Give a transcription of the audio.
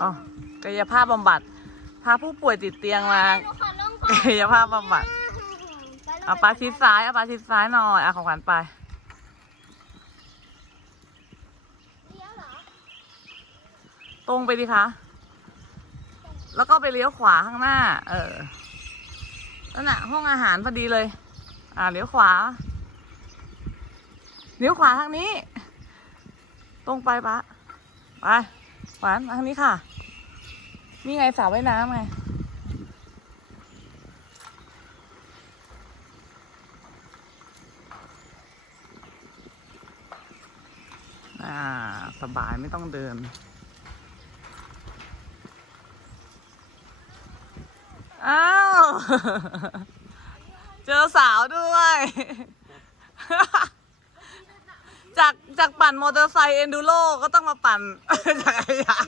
อ๋อกายภาพบำบัด พาผู้ป่วยติดเตียงมา หนูขอลงก่อนกายภาพบำบัด เอาปลาชิดซ้าย เอาปลาชิดซ้ายหน่อยเอาของขวัญไป เลี้ยวเหรอตรงไปดิคะ แล้วก็ไปเลี้ยวขวาข้างหน้า เออ นั่นน่ะ ห้องอาหารพอดีเลย อ่า เลี้ยวขวา เลี้ยวขวาทางนี้ ตรงไปปะไป ขวานมาทางนี้ค่ะ นี่ไงสระว่ายน้ำไง อ่า สบายไม่ต้องเดิน อ้าว เจอสาวด้วย จากปั่นมอเตอร์ไซค์เอนดูโรก็ต้องมาปั่น จักรยาน